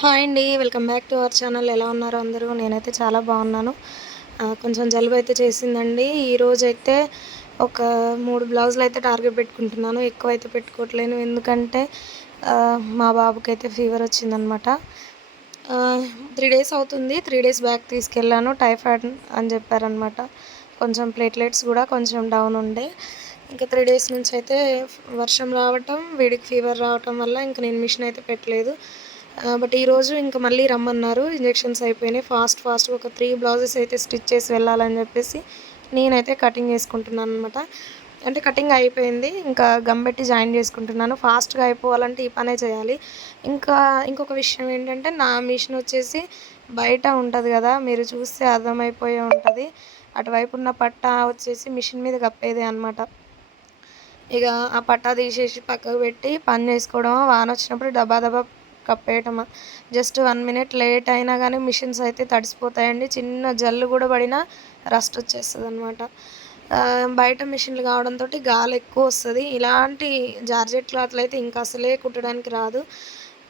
Hi అండి welcome back to our channel. ఎలా ఉన్నారు అందరూ? నేనైతే చాలా బాగున్నాను. కొంచెం జలుబు అయితే చేసిందండి. ఈరోజు అయితే ఒక మూడు బ్లౌజులు అయితే టార్గెట్ పెట్టుకుంటున్నాను. ఎక్కువ అయితే పెట్టుకోవట్లేను ఎందుకంటే మా బాబుకి అయితే ఫీవర్ వచ్చిందనమాట. త్రీ డేస్ అవుతుంది. త్రీ డేస్ బ్యాక్ తీసుకెళ్ళాను. టైఫాయిడ్ అని చెప్పారనమాట. కొంచెం ప్లేట్లెట్స్ కూడా కొంచెం డౌన్ ఉండే. ఇంకా త్రీ డేస్ నుంచి అయితే వర్షం రావటం వీడికి ఫీవర్ రావటం వల్ల ఇంకా నేను మిషన్ అయితే పెట్టలేదు. బట్ ఈరోజు ఇంకా మళ్ళీ రమ్మన్నారు. ఇంజెక్షన్స్ అయిపోయినాయి. ఫాస్ట్ ఫాస్ట్గా ఒక త్రీ బ్లౌజెస్ అయితే స్టిచ్ చేసి వెళ్ళాలని చెప్పేసి నేనైతే కటింగ్ చేసుకుంటున్నాను అనమాట అంటే కటింగ్ అయిపోయింది. ఇంకా గమ్ పెట్టి జాయిన్ చేసుకుంటున్నాను. ఫాస్ట్గా అయిపోవాలంటే ఈ పనే చేయాలి. ఇంకా ఇంకొక విషయం ఏంటంటే నా మిషన్ వచ్చేసి బయట ఉంటుంది కదా మీరు చూస్తే అర్థమైపోయే ఉంటుంది. అటువైపు ఉన్న పట్ట వచ్చేసి మిషన్ మీద కప్పేది అనమాట ఇక ఆ పట్టా తీసేసి పక్కకు పెట్టి పని చేసుకోవడం వాన వచ్చినప్పుడు డబ్బా దబా కప్పేయటం జస్ట్ వన్ మినిట్ లేట్ అయినా కానీ మిషన్స్ అయితే తడిసిపోతాయండి. చిన్న జల్లు కూడా పడినా రస్ట్ వచ్చేస్తుంది అనమాట బయట మిషన్లు కావడంతో గాలి ఎక్కువ వస్తుంది. ఇలాంటి జార్జెట్ క్లాత్లు అయితే ఇంకా అసలే కుట్టడానికి రాదు.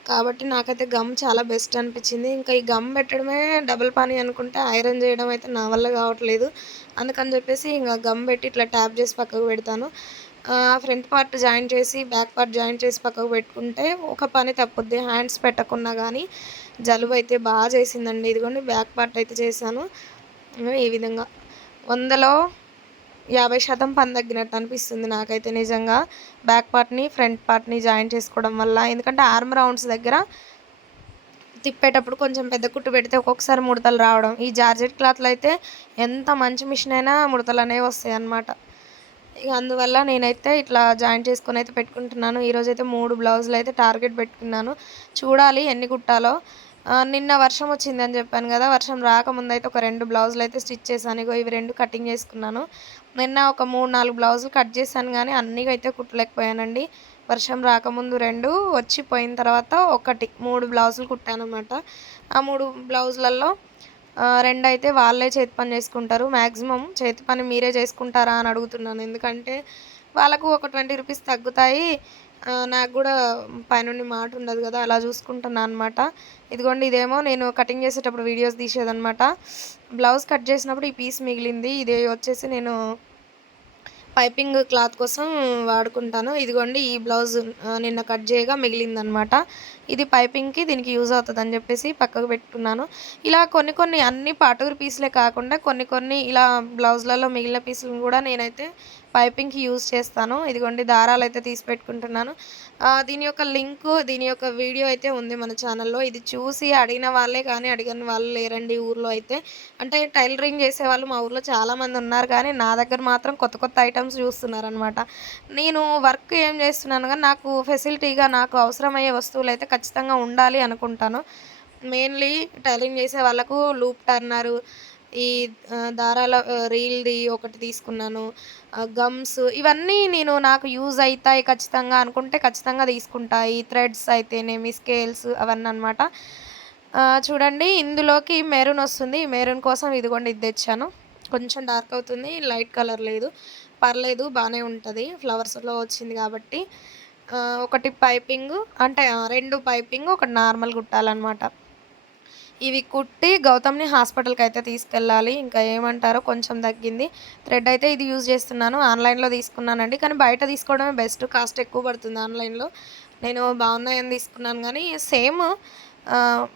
కాబట్టి నాకైతే గమ్ చాలా బెస్ట్ అనిపించింది. ఇంకా ఈ గమ్ పెట్టడమే డబుల్ పని అనుకుంటే ఐరన్ చేయడం అయితే నా వల్ల కావట్లేదు. అందుకని చెప్పేసి ఇంకా గమ్ పెట్టి ఇట్లా ట్యాప్ చేసి పక్కకు పెడతాను. ఫ్రంట్ పార్ట్ జాయిన్ చేసి బ్యాక్ పార్ట్ జాయిన్ చేసి పక్కకు పెట్టుకుంటే ఒక పని తప్పుద్ది. హ్యాండ్స్ పెట్టకున్నా కానీ జలుబు అయితే బాగా చేసిందండి. ఇదిగోండి బ్యాక్ పార్ట్ అయితే చేశాను. ఈ విధంగా. వందలో యాభై శాతం పని తగ్గినట్టు అనిపిస్తుంది నాకైతే నిజంగా. బ్యాక్ పార్ట్ని ఫ్రంట్ పార్ట్ని జాయిన్ చేసుకోవడం వల్ల. ఎందుకంటే ఆర్మ్ రౌండ్స్ దగ్గర తిప్పేటప్పుడు కొంచెం పెద్ద కుట్టు పెడితే ఒక్కొక్కసారి ముడతలు రావడం. ఈ జార్జెట్ క్లాత్లో అయితే ఎంత మంచి మిషన్ అయినా ముడతలు అనేవి వస్తాయి అన్నమాట ఇక అందువల్ల నేనైతే ఇట్లా జాయిన్ చేసుకొని అయితే పెట్టుకుంటున్నాను. ఈరోజు అయితే మూడు బ్లౌజులు అయితే టార్గెట్ పెట్టుకున్నాను. చూడాలి ఎన్ని కుట్టాలో. నిన్న వర్షం వచ్చింది అని చెప్పాను కదా వర్షం రాకముందు అయితే ఒక రెండు బ్లౌజులు అయితే స్టిచ్ చేశాను. ఇగో ఇవి రెండు కటింగ్ చేసుకున్నాను. నిన్న ఒక మూడు నాలుగు బ్లౌజులు కట్ చేశాను కానీ అన్నీ అయితే కుట్టలేకపోయానండి. వర్షం రాకముందు రెండు వచ్చి పోయిన తర్వాత ఒకటి మూడు బ్లౌజులు కుట్టాను అనమాట ఆ మూడు బ్లౌజులలో రెండు అయితే వాళ్ళే చేతి పని చేసుకుంటారు. మ్యాక్సిమం చేతి పని మీరే చేసుకుంటారా అని అడుగుతున్నాను. ఎందుకంటే వాళ్ళకు ఒక ట్వంటీ రూపీస్ తగ్గుతాయి. నాకు కూడా పైనుండి మాట ఉండదు కదా అలా చూసుకుంటున్నాను అనమాట ఇదిగోండి ఇదేమో నేను కటింగ్ చేసేటప్పుడు వీడియోస్ తీసేదనమాట బ్లౌజ్ కట్ చేసినప్పుడు ఈ పీస్ మిగిలింది. ఇది వచ్చేసి నేను పైపింగ్ క్లాత్ కోసం వాడుకుంటాను. ఇదిగోండి ఈ బ్లౌజ్ నిన్న కట్ చేయగా మిగిలిందనమాట ఇది పైపింగ్కి దీనికి యూజ్ అవుతుందని చెప్పేసి పక్కకు పెట్టుకున్నాను. ఇలా కొన్ని కొన్ని అన్ని పాటూరు పీసులే కాకుండా కొన్ని కొన్ని ఇలా బ్లౌజ్లలో మిగిలిన పీసులను కూడా నేనైతే పైపింగ్కి యూజ్ చేస్తాను. ఇదిగోండి దారాలు అయితే తీసి పెట్టుకుంటున్నాను. దీని యొక్క లింక్ దీని యొక్క వీడియో అయితే ఉంది మన ఛానల్లో. ఇది చూసి అడిగిన వాళ్ళే కానీ అడిగిన వాళ్ళు లేరండి ఊర్లో అయితే. అంటే టైలరింగ్ చేసే వాళ్ళు మా ఊర్లో చాలామంది ఉన్నారు కానీ నా దగ్గర మాత్రం కొత్త కొత్త ఐటమ్స్ చూస్తున్నారనమాట నేను వర్క్ ఏం చేస్తున్నాను కానీ నాకు ఫెసిలిటీగా నాకు అవసరమయ్యే వస్తువులు అయితే ఖచ్చితంగా ఉండాలి అనుకుంటాను. మెయిన్లీ టైలింగ్ చేసే వాళ్ళకు లూప్ టర్నరు ఈ దారాల రీల్ది ఒకటి తీసుకున్నాను. గమ్స్ ఇవన్నీ నేను నాకు యూజ్ అవుతాయి ఖచ్చితంగా అనుకుంటే ఖచ్చితంగా తీసుకుంటా. ఈ థ్రెడ్స్ అయితేనేమి స్కేల్స్ అవన్నీ అనమాట చూడండి ఇందులోకి మెరూన్ వస్తుంది. ఈ మెరూన్ కోసం ఇదిగోండి ఇది తెచ్చాను. కొంచెం డార్క్ అవుతుంది లైట్ కలర్ లేదు. పర్లేదు బాగానే ఉంటుంది. ఫ్లవర్స్లో వచ్చింది కాబట్టి. ఒకటి పైపింగ్ అంటే రెండు పైపింగ్ ఒకటి నార్మల్ కుట్టాలన్నమాట. ఇవి కుట్టి గౌతమ్ని హాస్పిటల్కి అయితే తీసుకెళ్ళాలి. ఇంకా ఏమంటారో కొంచెం తగ్గింది. థ్రెడ్ అయితే ఇది యూజ్ చేస్తున్నాను. ఆన్లైన్లో తీసుకున్నానండి. కానీ బయట తీసుకోవడమే బెస్ట్. కాస్ట్ ఎక్కువ పడుతుంది ఆన్లైన్లో. నేను బాగున్నాయని తీసుకున్నాను కానీ సేమ్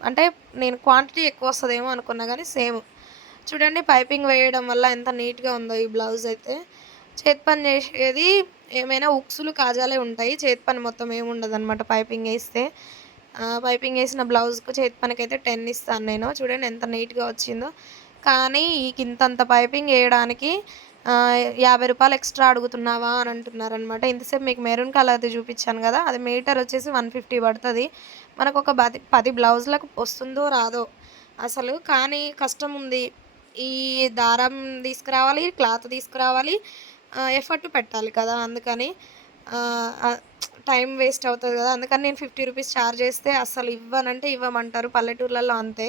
అంటే నేను క్వాంటిటీ ఎక్కువ వస్తుందేమో అనుకున్నా కానీ సేమ్. చూడండి పైపింగ్ వేయడం వల్ల ఎంత నీట్గా ఉందో ఈ బ్లౌజ్ అయితే. చేతి పని చేసేది ఏమైనా ఉక్సులు కాజాలే ఉంటాయి. చేతి పని మొత్తం ఏమి ఉండదు అనమాట పైపింగ్ వేస్తే. పైపింగ్ వేసిన బ్లౌజ్కు చేతి పనికి అయితే టెన్ ఇస్తాను నేను. చూడండి ఎంత నీట్గా వచ్చిందో. కానీ ఈ కింతంత పైపింగ్ వేయడానికి యాభై రూపాయలు ఎక్స్ట్రా అడుగుతున్నావా అని అంటున్నారు అనమాట ఇంతసేపు మీకు మెరూన్ కలర్ది చూపించాను కదా అది మీటర్ వచ్చేసి వన్ ఫిఫ్టీ పడుతుంది. మనకు ఒక పది పది బ్లౌజులకు వస్తుందో రాదో అసలు. కానీ కష్టం ఉంది. ఈ దారం తీసుకురావాలి క్లాత్ తీసుకురావాలి ఎఫర్ట్ పెట్టాలి కదా అందుకని టైం వేస్ట్ అవుతుంది కదా అందుకని నేను ఫిఫ్టీ రూపీస్ ఛార్జ్ చేస్తే అసలు ఇవ్వనంటే ఇవ్వమంటారు పల్లెటూర్లలో అంతే.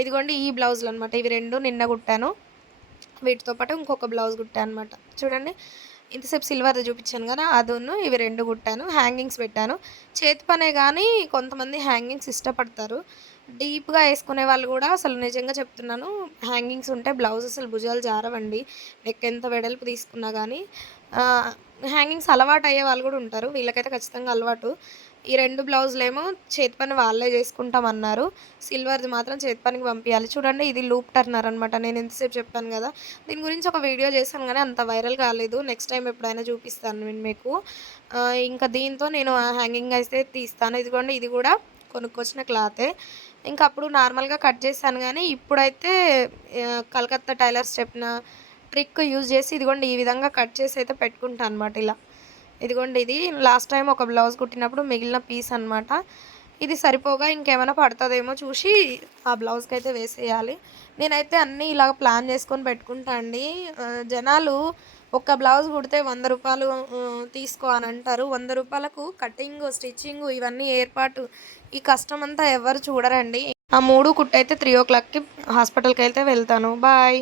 ఇదిగోండి ఈ బ్లౌజులు అనమాట ఇవి రెండు నిన్న కుట్టాను. వీటితో పాటు ఇంకొక బ్లౌజ్ కుట్టాను అనమాట చూడండి ఇంతసేపు సిల్వర్ది చూపించాను కదా అదును ఇవి రెండు కుట్టాను హ్యాంగింగ్స్ పెట్టాను. చేతి పనే కానీ కొంతమంది హ్యాంగింగ్స్ ఇష్టపడతారు. డీప్గా వేసుకునే వాళ్ళు కూడా అసలు నిజంగా చెప్తున్నాను. హ్యాంగింగ్స్ ఉంటే బ్లౌజ్ అసలు భుజాలు జారవండి. నెక్ ఎంత వెడల్పు తీసుకున్నా కానీ హ్యాంగింగ్స్ అలవాటు అయ్యే వాళ్ళు కూడా ఉంటారు. వీళ్ళకైతే ఖచ్చితంగా అలవాటు. ఈ రెండు బ్లౌజులేమో చేతి పని వాళ్ళే చేసుకుంటామన్నారు. సిల్వర్ది మాత్రం చేతి పనికి పంపించాలి చూడండి ఇది లూప్ టర్నర్ అనమాట నేను ఎంతసేపు చెప్పాను కదా. దీని గురించి ఒక వీడియో చేశాను కానీ అంత వైరల్ కాలేదు. నెక్స్ట్ టైం ఎప్పుడైనా చూపిస్తాను నేను మీకు. ఇంకా దీంతో నేను హ్యాంగింగ్ అయితే తీస్తాను. ఇదిగోండి ఇది కూడా కొనుక్కొచ్చిన క్లాతే. ఇంకా అప్పుడు నార్మల్గా కట్ చేశాను కానీ ఇప్పుడైతే కలకత్తా టైలర్స్ చెప్పిన ట్రిక్ యూజ్ చేసి ఇదిగోండి ఈ విధంగా కట్ చేసి అయితే పెట్టుకుంటాను అనమాట ఇలా. ఇదిగోండి ఇది లాస్ట్ టైం ఒక బ్లౌజ్ కుట్టినప్పుడు మిగిలిన పీస్ అన్నమాట. ఇది సరిపోగా ఇంకేమైనా పడుతుందేమో చూసి ఆ బ్లౌజ్కి అయితే వేసేయాలి. నేనైతే అన్నీ ఇలా ప్లాన్ చేసుకొని పెట్టుకుంటా అండి. జనాలు ఒక్క బ్లౌజ్ కుడితే వంద రూపాయలు తీసుకో అని అంటారు. వంద రూపాయలకు కటింగ్ స్టిచ్చింగ్ ఇవన్నీ ఏర్పాటు ఈ కష్టం అంతా ఎవరు చూడరండి. ఆ మూడు కుట్టయితే త్రీ ఓ క్లాక్కి హాస్పిటల్కి అయితే వెళ్తాను. బాయ్.